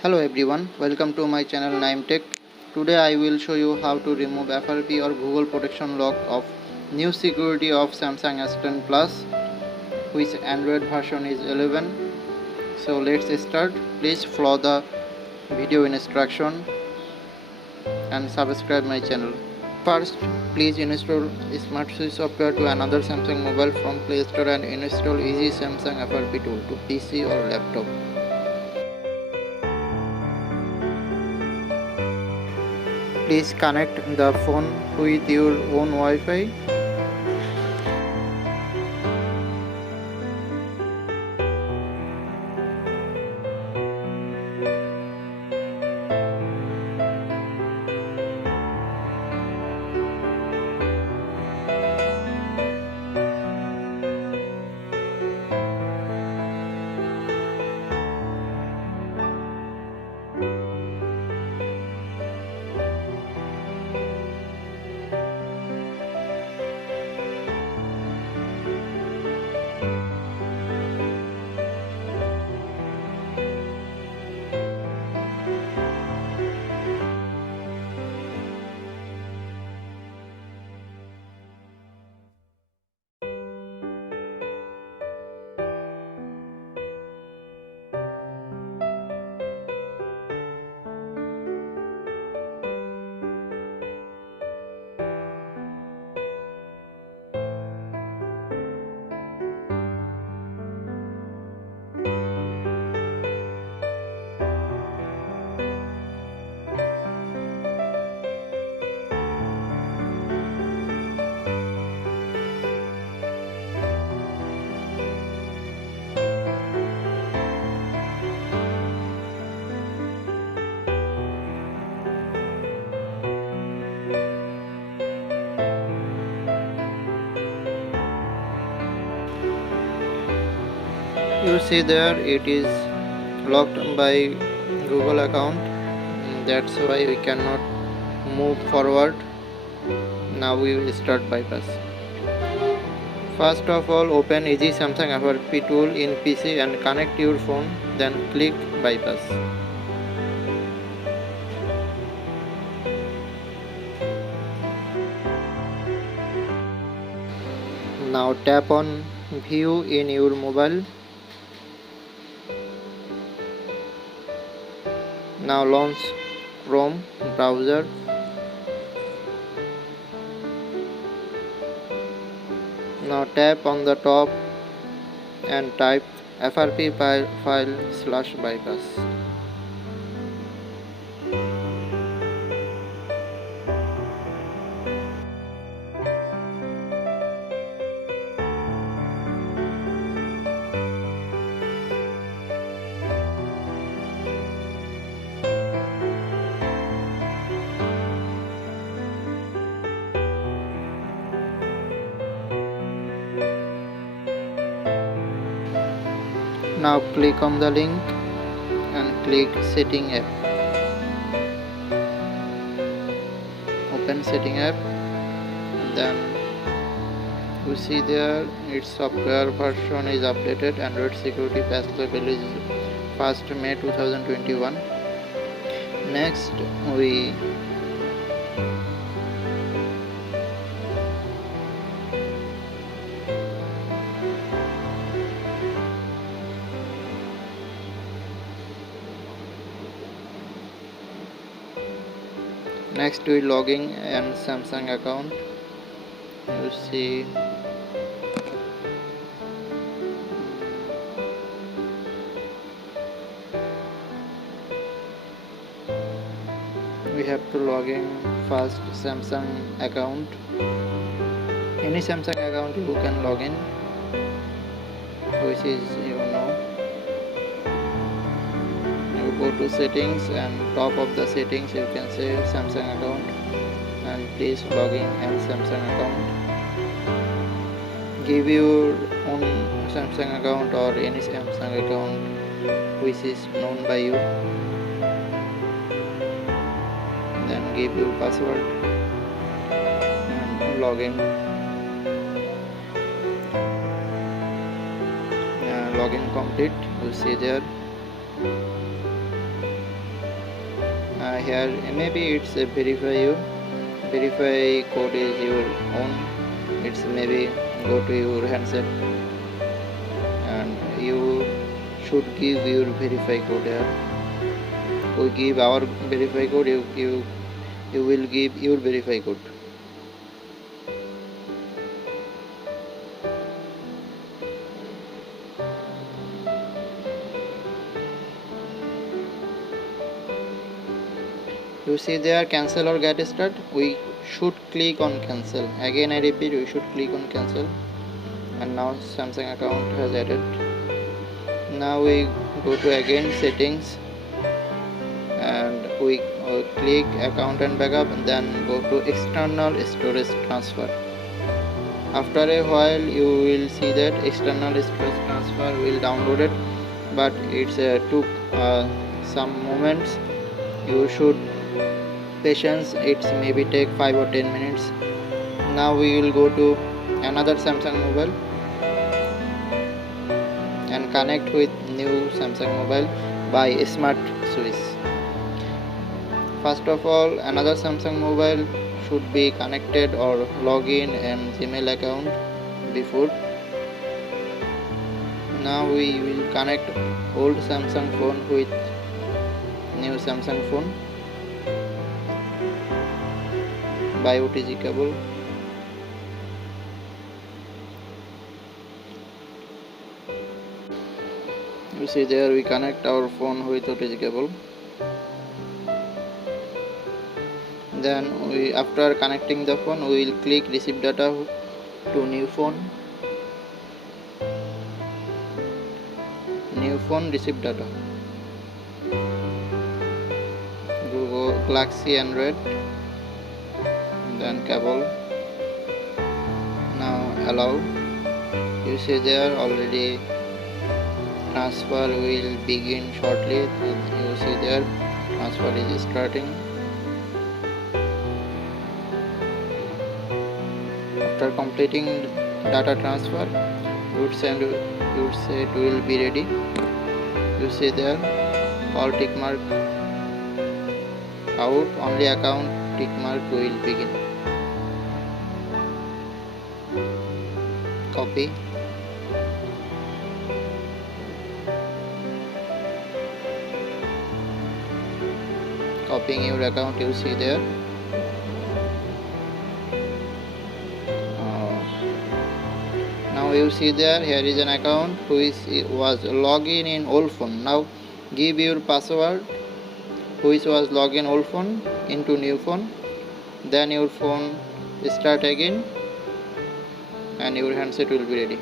Hello everyone, welcome to my channel Nime Tech. Today I will show you how to remove FRP or Google Protection Lock of new security of Samsung S10 Plus, which Android version is 11. So let's start. Please follow the video instruction and subscribe my channel. First, please install Smart Switch software to another Samsung mobile from Play Store and install Easy Samsung FRP tool to PC or laptop. Please connect the phone with your own Wi-Fi. You see there it is locked by Google account. That's why we cannot move forward. Now we will start bypass. First of all, open Easy Samsung FRP tool in PC and connect your phone, then click bypass. Now tap on View in your mobile. Now launch Chrome browser. Now tap on the top and type frpfile/bypass. Now click on the link and click Setting App. Open Setting App. Then you see there its software version is updated. Android security patch level is 1st May 2021. Next we logging and Samsung account. You see we have to log in first Samsung account. Any Samsung account you can log in, which is you go to settings and top of the settings you can say Samsung account and please log in and Samsung account. Give your own Samsung account or any Samsung account which is known by you. Then give your password and log in. Login complete. You see there here maybe it's a verify code is your own. It's maybe go to your handset and you should give your verify code here. We give our verify code, you will give your verify code. You see there cancel or get start. We should click on cancel. Again I repeat, we should click on cancel. And now Samsung account has added. Now we go to again settings and we click account and backup, and then go to external storage transfer. After a while you will see that external storage transfer will download it, but it's took some moments. You should patience, it's maybe take 5 or 10 minutes. Now we will go to another Samsung mobile and connect with new Samsung mobile by smart switch. First of all, another Samsung mobile should be connected or log in and Gmail account before. Now we will connect old Samsung phone with new Samsung phone by OTG cable. You see there we connect our phone with OTG cable. Then after connecting the phone, we will click receive data to new phone. New phone receive data. Google Galaxy Android. Then cable. Now allow. You see there already transfer will begin shortly. You see there transfer is starting. After completing data transfer, you would say it will be ready. You see there all tick mark out, only account tick mark will begin. Copy. Copying your account, you see there. Now you see there, here is an account which was login in old phone. Now give your password which was login old phone into new phone. Then your phone start again and your handset will be ready.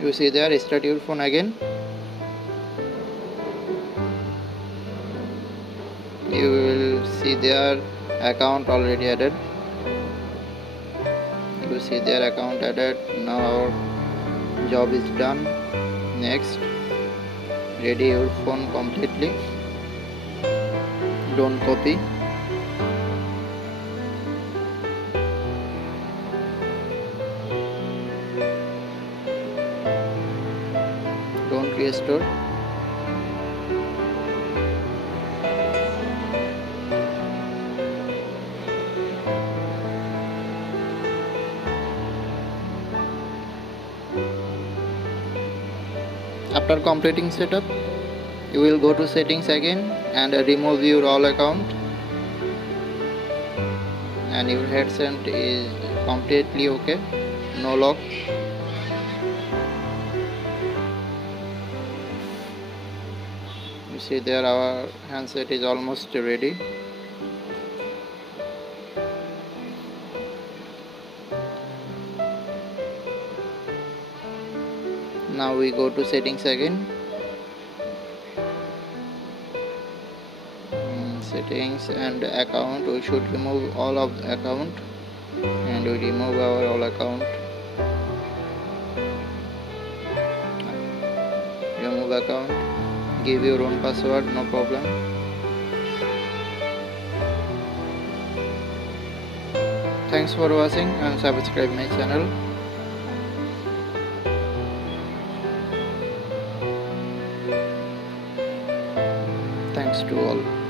You see there, start your phone again. You will see there account already added. You see their account added. Now our job is done. Next, ready your phone completely. Don't copy. Don't restore. After completing setup, you will go to settings again and remove your all account, and your headset is completely okay, no lock. You see there our handset is almost ready. Now we go to settings again. Settings and account, we should remove all of the account, and we remove our all account. Remove account, give your own password, no problem. Thanks for watching and subscribe my channel. Thanks to all.